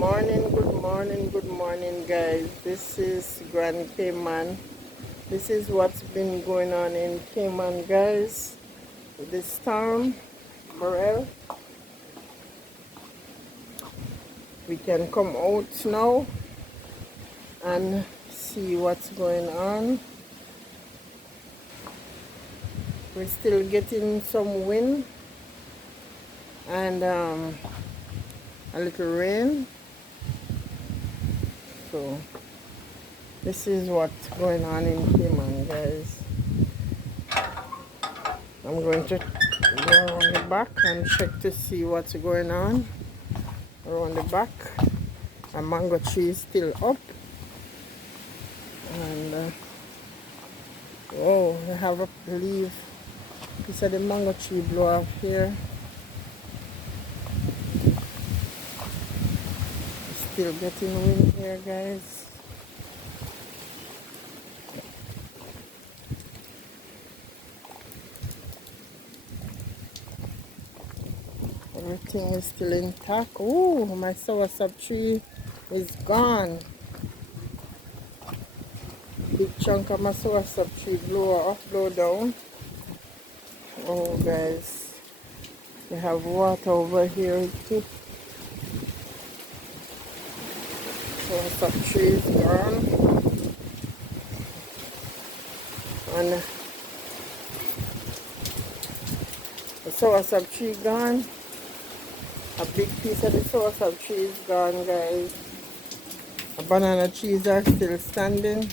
good morning, guys. This is Grand Cayman. This is what's been going on in Cayman, guys. This storm, Beryl. We can come out now and see what's going on. We're still getting some wind and a little rain. So this is what's going on in Cayman, guys. I'm going to go around the back and check to see what's going on around the back. A mango tree is still up, and oh, we have a leaf. Piece of the mango tree blow off here. Still getting wind here, guys. Everything is still intact. Oh, my soursop tree is gone. Big chunk of my soursop tree blow down. Oh, guys, we have water over here too. Soursop tree is gone, and the soursop tree gone. A big piece of the soursop tree is gone, guys. The banana trees are still standing.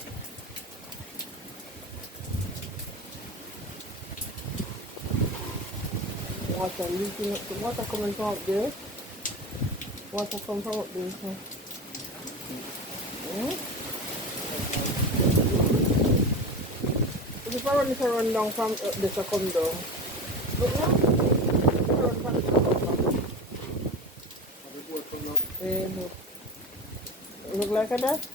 Water leaking up. The water coming from up there. Water come from up there. So. If I run it run down from up this will come down. Look now. Run from this will come down. Look like that?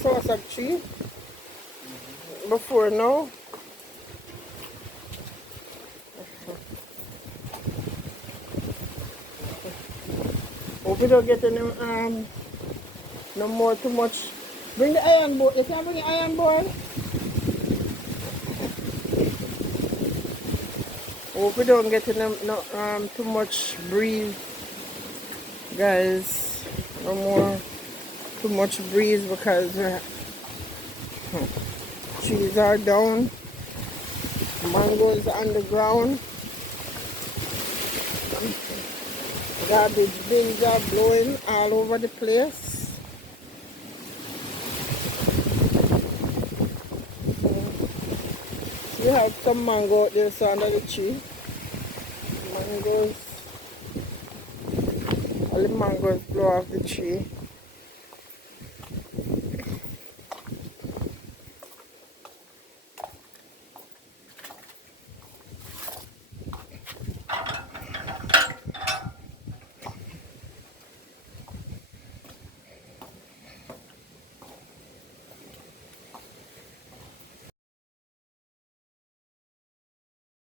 Soursop tree. Before now. Hope we don't get any no more too much. Bring the iron board. You can bring the iron board. Hope we don't get any too much breeze, guys. No more too much breeze because trees are down. Mangoes on the ground. Garbage bins are blowing all over the place. We have some mango out there so under the tree. Mangoes. All the mangoes blow off the tree.